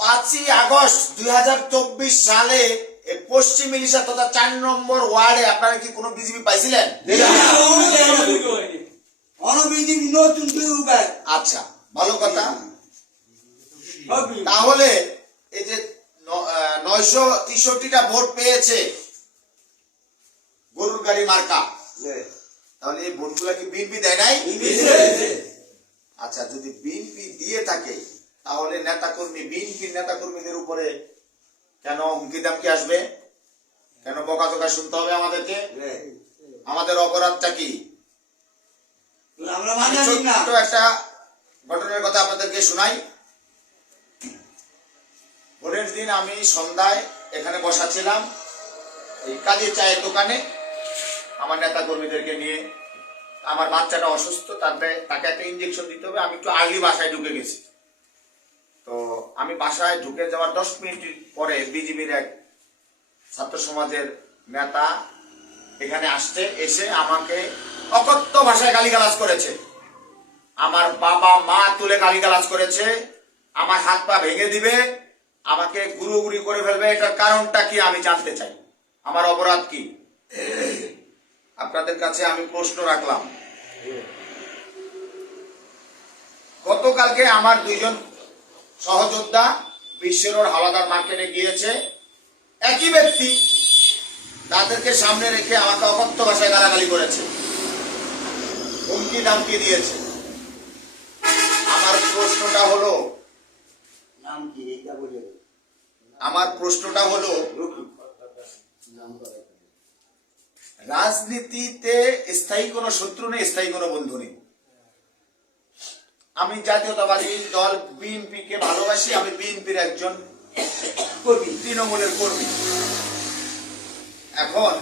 5ই August 2024 সালে পশ্চিম ইলিশা তথা 4 নম্বর ওয়ার্ডে আপনারা কি কোনো বিজেপি পাইছিলেন? আচ্ছা, ভালো কথা। তাহলে এই যে 963টা ভোট পেয়েছে গরুর গাড়ি মার্কা, তাহলে এই ভোটগুলা কি বিএনপি দেয় নাই? আচ্ছা, যদি বিএনপি দিয়ে থাকে তাহলে নেতাকর্মী, বিএনপির নেতাকর্মীদের উপরে কেন হুমকি দামকি আসবে? কেন বকাঝকা শুনতে হবে আমাদেরকে? আমাদের অপরাধটা কি? ছোট্ট একটা ঘটনার কথা আপনাদেরকে শোনাই। ভোটের দিন আমি সন্ধ্যায় এখানে বসা ছিলাম এই কাজী চায়ের দোকানে আমার নেতা কর্মীদেরকে নিয়ে। আমার বাচ্চাটা অসুস্থ, তাকে একটা ইঞ্জেকশন দিতে হবে। আমি একটু আগে বাসায় ঢুকে গেছি। তো আমি বাসায় ঢুকে যাওয়ার 10 মিনিট পরে বিজেপির এক ছাত্র সমাজের নেতা এখানে আসছে, এসে আমাকে অকথ্য ভাষায় গালিগালাজ করেছে। আমার বাবা মা তুলে গালিগালাজ করেছে, আমার হাত পা ভেঙে দিবে, আমাকে গুরুগুরি করে ফেলবে। এটার কারণটা কি আমি জানতে চাই। আমার অপরাধ কি? আপনাদের কাছে আমি প্রশ্ন রাখলাম। গতকালকে আমার 2 জন সহযোদ্ধা বিশ্বের হাওলাদার মার্কেটে গিয়েছে, একই ব্যক্তি তাদেরকে সামনে রেখে আমাকে অকথ্য ভাষায় গালাগালি করেছে, হুমকি দামকি দিয়েছে। আমার প্রশ্নটা হলো রাজনীতিতে স্থায়ী কোনো শত্রু নেই, স্থায়ী কোনো বন্ধু নেই। আমি জাতীয়তাবাদী দল বিএনপি কে ভালোবাসি, আমি বিএনপির একজন কর্মী, তৃণমূলের কর্মী। এখন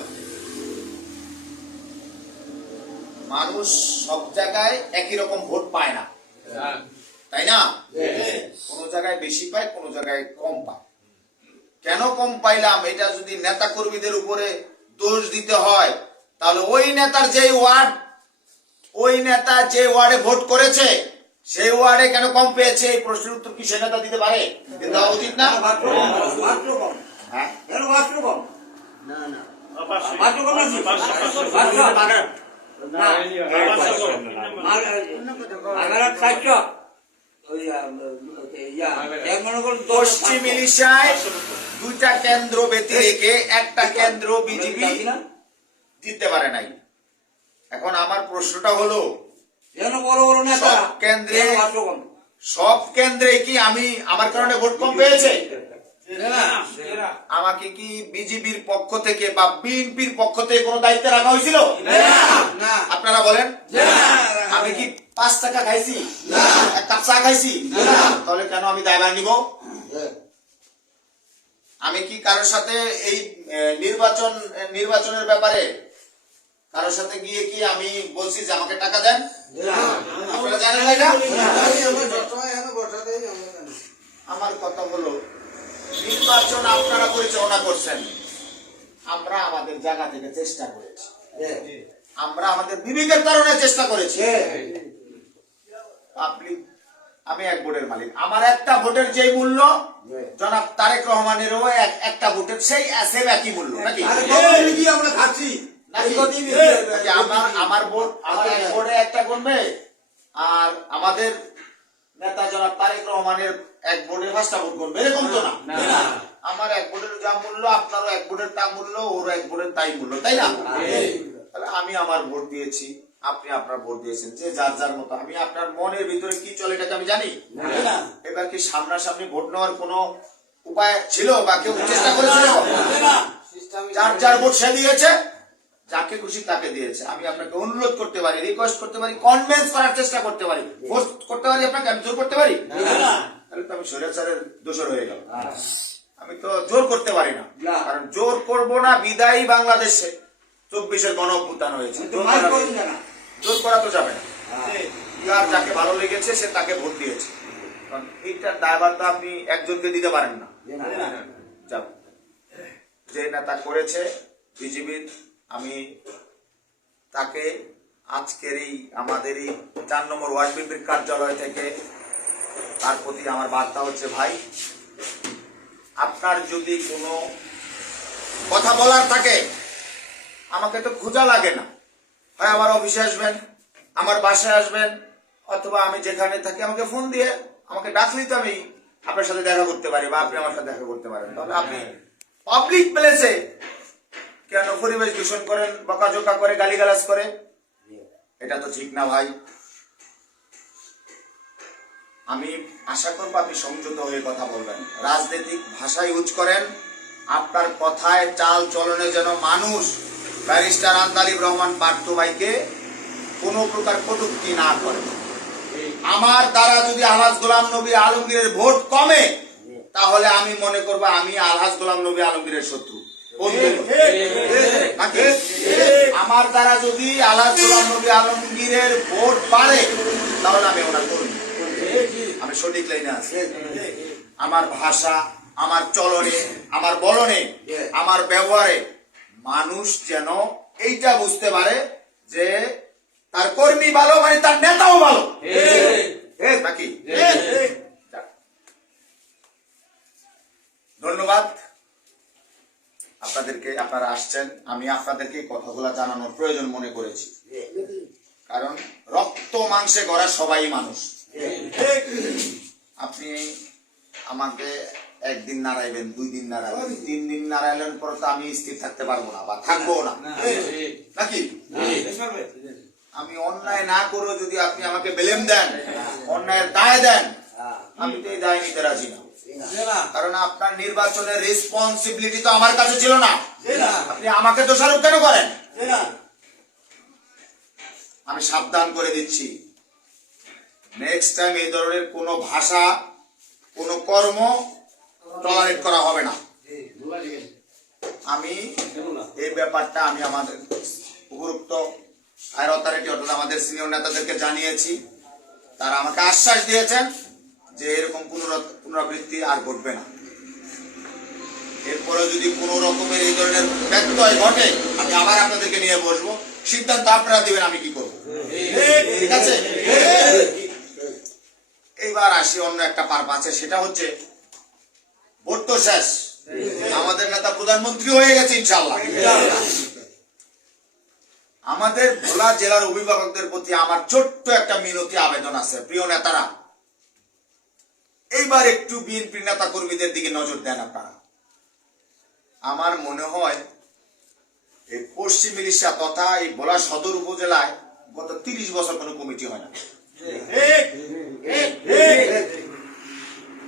মানুষ সব জায়গায় একই রকম ভোট পায় না, তাই না? কোন জায়গায় বেশি পায়, কোন জায়গায় কম পায়। কেন কম পাইলাম, এটা যদি নেতা কর্মীদের উপরে দোষ দিতে হয়, তাহলে ওই নেতার যে ওয়ার্ডে ভোট করেছে সেই ওয়ার্ডে কেন কম পেয়েছে, এই প্রশ্নের উত্তর কি সে নেতা দিতে পারে? দেওয়া উচিত না? পশ্চিম ইলিশায় 2টা কেন্দ্র ব্যতি রেখে একটা কেন্দ্র বিজেপি দিতে পারে নাই। এখন আমার প্রশ্নটা হলো, সব কেন্দ্রে কি আমার কারণে ভোট কম পেয়েছে? আমাকে কি বিজেপির পক্ষ থেকে বা বিএনপির পক্ষ থেকে কোনো দায়িত্ব রাখা হয়েছিল? আপনারা বলেন। আমি কি 5 টাকা খাইছি, 1 কাপ চা খাইছি? তাহলে কেন আমি দায়ভার নিব? আমি কি কারোর সাথে এই নির্বাচনের ব্যাপারে কারোর সাথে গিয়ে কি আমি বলছি যে আমাকে টাকা দেন? আপনারা জানেন না? আমার কথা হলো, নির্বাচন আপনারা পরিচালনা করছেন, আমরা আমাদের জায়গা থেকে চেষ্টা করেছি, আমরা আমাদের বিবেকের কারণে চেষ্টা করেছি। আমি 1 ভোটের মালিক, আমার একটা ভোটের যে মূল্য জনাব তারেক রহমানেরও একটা ভোটের সেই একই মূল্য, নাকি? আমরা খাচ্ছি আমার ভোটে একটা গুনবে, আর আমাদের নেতা জনাব তারেক রহমানের 1 ভোটে 5টা ভোট গুনবে, এরকম তো না। আমার 1 ভোটের যা মূল্য, আপনারও 1 ভোটের তা মূল্য, ওর 1 ভোটের তাই মূল্য, তাই না? তাহলে আমি আমার ভোট দিয়েছি, আপনি আপনার ভোট দিয়েছেন, যে যার যার মতো। আমি আপনার মনের ভিতরে কি চলে এটাকে আমি জানি। এবার কি সামনাসামনি ভোট নেওয়ার কোনো উপায় ছিল বা কেউ চেষ্টা করেছিল? যার যার ভোট সে দিয়েছে, যাকে খুশি তাকে দিয়েছে। আমি আপনাকে অনুরোধ করতে পারি, রিকোয়েস্ট করতে পারি, কনভিন্স করার চেষ্টা করতে পারি, ফোর্স করতে পারি আপনাকে। আমি জোর করতে পারি? তাহলে তো আমি স্বৈরাচারের দোষর হয়ে গেল। আমি তো জোর করতে পারি না, কারণ জোর করব না বিদায়ী বাংলাদেশে 24-এর গণঅভ্যুত্থান হয়েছে। জোর করা তো যাবে না। যার যাকে ভালো লেগেছে সে তাকে ভোট দিয়েছে, কারণ এইটার দায়ভার তো আপনি একজনকে দিতে পারেন না। যে নেতা করেছে বিজেপির, আমি তাকে আজকের এই আমাদের এই 4 নম্বর ওয়ার্ড বিএনপির কার্যালয় থেকে তার প্রতি আমার বার্তা হচ্ছে, ভাই আপনার যদি কোনো কথা বলার থাকে আমাকে তো খোঁজা লাগে না, হয় আমার অফিসে আসবেন, আমার বাসায় আসবেন, অথবা আমি যেখানে থাকি আমাকে ফোন দিয়ে আমাকে ডাকলেই তো আমি আপনার সাথে দেখা করতে পারি বা আপনি আমার সাথে দেখা করতে পারেন। তাহলে আপনি পাবলিক প্লেসে কেন পরিবেশ দূষণ করেন, বকাঝোকা করে, গালিগালাজ করে? এটা তো ঠিক না ভাই। আমি আশা করবো আপনি সংযত হয়ে কথা বলবেন, রাজনৈতিক ভাষা ইউজ করেন, আপনার কথায় চাল চলনে যেন মানুষ ব্যারিস্টার আন্দালিব রহমান পার্থ ভাইকে কোনো প্রকার কটূক্তি না করে। আমার দ্বারা যদি আলহাজ গোলাম নবী আলমগীরের ভোট কমে, তাহলে আমি মনে করবো আমি আলহাজ গোলাম নবী আলমগীরের শত্রু। আমার দ্বারা যদি আলহাজ গোলাম নবী আলমগীরের ভোট বাড়ে, তাহলে আমি ওনার কর্মী, আমি সঠিক লাইনে আছি। আমার ভাষা, আমার চলনে, আমার বলনে, আমার ব্যবহারে মানুষ যেন এইটা বুঝতে পারে যে তার কর্মী ভালো মানে তার নেতাও ভালো, নাকি? ধন্যবাদ আপনাদেরকে, আপনারা আসছেন। আমি আপনাদেরকে কথাগুলা জানানোর প্রয়োজন মনে করেছি, কারণ রক্ত মাংসে গড়া সবাই মানুষ। আপনি আমাকে একদিন নাড়াইবেন, 2 দিন নাড়াইবেন, 3 দিন নাড়াইলেন পর তো আমি স্থির থাকতে পারবো না বা থাকবো না, নাকি? আমি অন্যায় না করে যদি আপনি আমাকে ব্লেম দেন, অন্যায়ের দায় দেন, আমি তো এই দায় নিতে রাজি না। কারণ আপনার নির্বাচনের রেসপন্সিবিলিটি তো আমার কাছে ছিল না, আপনি আমাকে দোষারোপ কেন করেন? আমি সাবধান করে দিচ্ছি, নেক্সট টাইম এই ধরনের কোনো ভাষা, কোনো কর্ম টলারেট করা হবে না। আমি এই ব্যাপারটা আমি আমাদের উপরোক্ত হায়ার অথরিটি অর্থাৎ আমাদের সিনিয়র নেতাদেরকে জানিয়েছি, তারা আমাকে আশ্বাস দিয়েছেন যে এরকম পুনরাবৃত্তি আর ঘটবে না। এরপরে যদি কোনো রকমের এই ধরনের ব্যত্যয় ঘটে, আমি আবার আপনাদেরকে নিয়ে বসবো, সিদ্ধান্ত আপনারা দিবেন আমি কি করবো, ঠিক আছে? এইবার আসি অন্য একটা পারপাসে, সেটা হচ্ছে ভোট তো শেষ, আমাদের নেতা প্রধানমন্ত্রী হয়ে গেছে ইনশাআল্লাহ। আমাদের ভোলা জেলার অভিভাবকদের প্রতি আমার ছোট্ট একটা মিনতি আবেদন আছে, প্রিয় নেতারা, এইবার একটু বিএনপি নেতা কর্মীদের দিকে নজর দেন আপনারা। আমার মনে হয় এই পশ্চিম এলিশা তথা এই ভোলা সদর উপজেলায় গত 30 বছর কোনো কমিটি হয় না,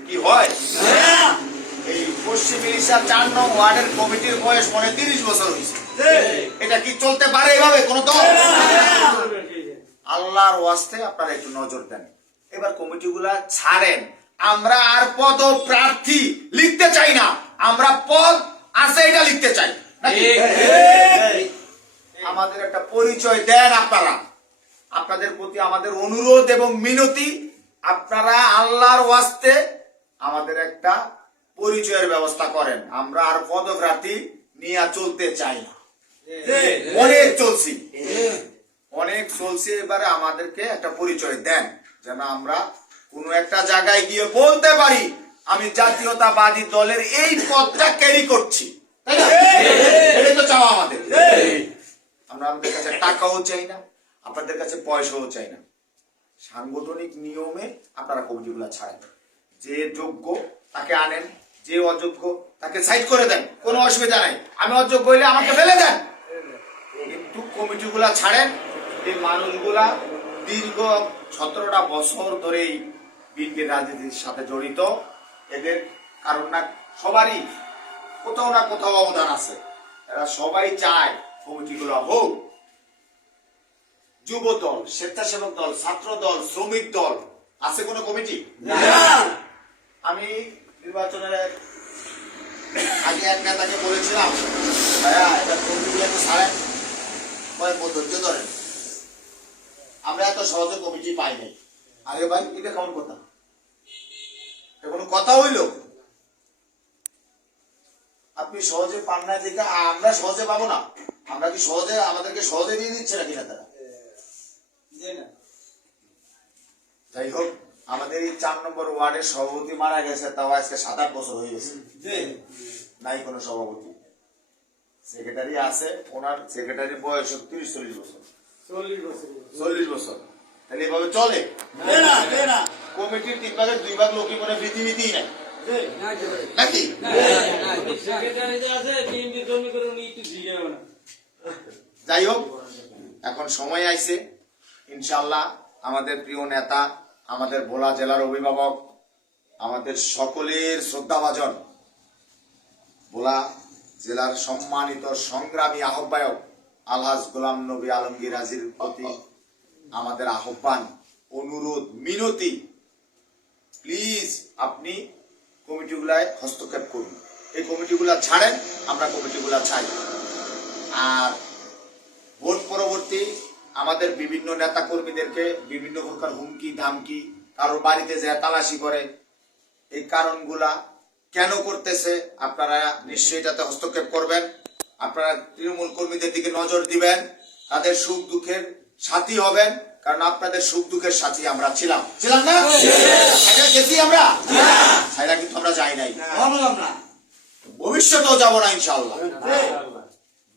কি হয়? এই পশ্চিম এলিশা 4 নং ওয়ার্ডের কমিটির বয়স মনে 30 বছর হয়েছে। এটা কি চলতে পারে এভাবে কোন দল? আল্লাহর ওয়াস্তে আপনারা একটু নজর দেন, এবার কমিটিগুলা ছাড়েন। আমরা আর পদ প্রার্থী লিখতে চাই না, আমরা পদ আছে এটা লিখতে চাই, আমাদের একটা পরিচয় দেন আপনারা। আপনাদের প্রতি আমাদের অনুরোধ এবং মিনতি, আপনারা আল্লাহর ওয়াস্তে আমাদের একটা পরিচয়ের ব্যবস্থা করেন। আমরা আর পদপ্রার্থী নিয়ে চলতে চাই না, অনেক চলছি, এবারে আমাদেরকে একটা পরিচয় দেন, যেন আমরা কোন একটা জায়গায় গিয়ে বলতে পারি আমি জাতীয়তাবাদী দলের এই পদটা ক্যারি করছি, তাই না? এটাই তো চাওয়া আমাদের। আমরা আমাদের কাছে টাকাও চাই না, আপনাদের কাছে পয়সাও চাই না। সাংগঠনিক নিয়মে আপনারা কমিটিগুলো ছাড়েন, যে যোগ্য তাকে আনেন, যে অযোগ্য তাকে সাইড করে দেন, কোনো অসুবিধা নাই। আমি অযোগ্য হইলে আমাকে ফেলে দেন, কিন্তু কমিটিগুলা ছাড়েন। এই মানুষগুলা দীর্ঘ 17টা বছর ধরেই বিএনপির রাজনীতির সাথে জড়িত, এদের কারণ না সবারই কোথাও না কোথাও অবদান আছে। এরা সবাই চায় কমিটিগুলো হোক। যুব দল, স্বেচ্ছাসেবক দল, ছাত্র দল, শ্রমিক দল আছে কোন কমিটি? আমি নির্বাচনের আগে এক নেতাকে বলেছিলাম, ভাইয়া এটা কমিটিগুলো একটু ছাড়েন, ধৈর্য ধরেন, আমরা এত সহজে কমিটি পাই নাই। আরে ভাই এটা কেমন কথা? কোনো কথা হইল? আপনি সহজে পান না দেখে আমরা সহজে পাবো না? আমরা কি সহজে, আমাদেরকে সহজে দিয়ে দিচ্ছে নাকি নেতারা? যাই হোক, আমাদের এই 4 নম্বর ওয়ার্ডের সভাপতি মারা গেছে, তাও আজকে 7-8 বছর হয়ে গেছে, নাই কোনো সভাপতি। সেক্রেটারি আছে, ওনার সেক্রেটারি বয়স 30-40 বছর, 40 বছর। তাহলে এভাবে চলে না? কমিটির 3 ভাগের 2 ভাগ লোকই মনে পৃথিবীতেই নাই নাকি? যাই হোক, এখন সময় আইছে ইনশাআল্লাহ আমাদের প্রিয় নেতা, আমাদের ভোলা জেলার অভিভাবক, আমাদের সকলের শ্রদ্ধাভাজন ভোলা জেলার সম্মানিত সংগ্রামী আহ্বায়ক আলহাজ গোলাম নবী আলমগীর হাজীর প্রতি আমাদের আহ্বান, অনুরোধ, মিনতি, প্লিজ আপনি কমিটিগুলায় হস্তক্ষেপ করুন। এই কমিটিগুলা ছাড়েন, আমরা কমিটিগুলা চাই। আর ভোট পরবর্তী আমাদের বিভিন্ন নেতা কর্মীদেরকে বিভিন্ন প্রকার হুমকি ধামকি, কারোর বাড়িতে যায় তালাশি করে, এই কারণগুলা কেন করতেছে আপনারা নিশ্চয়ই যাতে হস্তক্ষেপ করবেন। আপনারা তৃণমূল কর্মীদের দিকে নজর দিবেন, তাদের সুখ দুঃখের সাথী হবেন, কারণ আপনাদের সুখ দুঃখের সাথী আমরা ছিলাম না? গেছি আমরা, কিন্তু আমরা যাই নাই, ভবিষ্যতেও যাব না ইনশাআল্লাহ।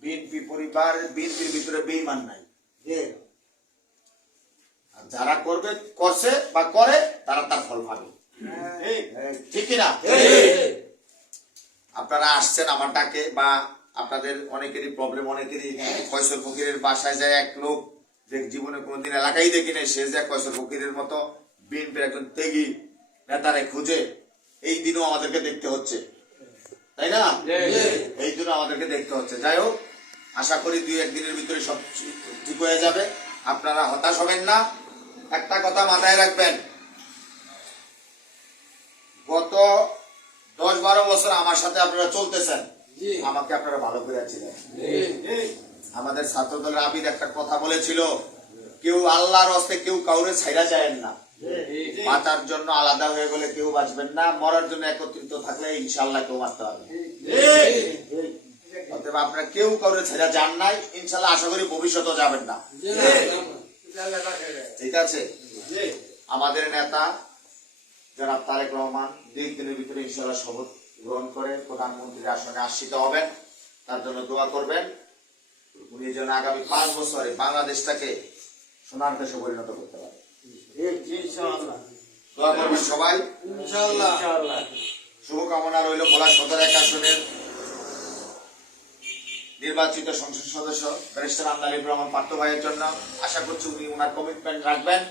বিএনপি পরিবার, বিএনপির ভিতরে বেঈমান নাই। যারা করবে, করছে বা করে, তারা তার ফল পাবে, ঠিক কিনা? আপনারা আসছেন আমার ডাকে, বা আপনাদের অনেকেরই প্রবলেম, অনেকেরই কয়সর ফকিরের বাসায় যায় এক লোক, যে জীবনে কোনোদিন এলাকায় দেখি নাই, সে যায় কয়সর ফকিরের মতো বিএনপির একজন ত্যাগী নেতারে খুঁজে, এই দিনও আমাদেরকে দেখতে হচ্ছে, তাই না? এই দিনও আমাদেরকে দেখতে হচ্ছে। যাই হোক, আশা করি 2-1 দিনের ভিতরে সব ঠিক হয়ে যাবে। আপনারা হতাশ হবেন না। একটা কথা মাথায় রাখবেন, গত 10-12 বছর আমার সাথে আপনারা চলতেছেন, আমাকে আপনারা ভালো করে ছিলেন। আমাদের ছাত্র দলের আবিদ একটা কথা বলেছিল, কেউ আল্লাহর হস্তে কেউ কাউরে ছাইরা যায় না, বাঁচার জন্য আলাদা হয়ে গেলে কেউ বাঁচবেন না, মরার জন্য একত্রিত থাকলে ইনশাআল্লাহ কেউ মারতে পারবে। অতএব আপনারা কেউ কাউরে ছেড়ে যান নাই, ইনশাআল্লাহ আশা করি ভবিষ্যতেও যাবেন না, ঠিক আছে? আমাদের নেতা জনাব তারেক রহমান 2 দিনের ভিতরে ইনশাআল্লাহ শপথ গ্রহণ করে প্রধানমন্ত্রীর আসনে আসীন হবেন, তার জন্য দোয়া করবেন। উনি যেন আগামী 5 বছরে বাংলাদেশটাকে সোনার দেশে পরিণত করতে পারে, দোয়া করবেন সবাই ইনশাআল্লাহ। শুভকামনা রইল ভোলা সদর 1 আসনের নির্বাচিত সংসদ সদস্য ব্যারিস্টার আমদাল রহমান পার্থ ভাইয়ের জন্য। আশা করছি উনি ওনার কমিটমেন্ট রাখবেন,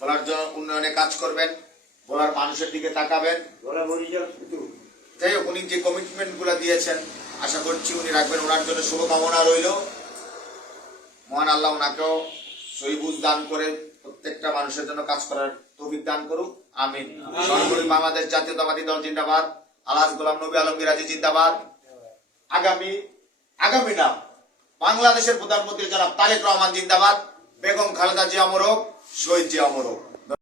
ভোলার জন্য উন্নয়নে কাজ করবেন, ভোলার মানুষের দিকে তাকাবেন। যাই হোক, উনি যে কমিটমেন্ট গুলা দিয়েছেন আশা করছি উনি রাখবেন, ওনার জন্য শুভকামনা রইল। মহান আল্লাহ ওনাকেও সহিবুজ দান করে প্রত্যেকটা মানুষের জন্য কাজ করার তৌফিক দান করুক, আমিন। সর্বোপরি বাংলাদেশ জাতীয়তাবাদী দল জিন্দাবাদ, আলহাজ গোলাম নবী আলমগীর হাজী জিন্দাবাদ। আগামী না, বাংলাদেশের প্রধানমন্ত্রী জনাব তারেক রহমান জিন্দাবাদ, বেগম খালেদা জিয়া অমর হোক, শহীদ জিয়া অমর হোক।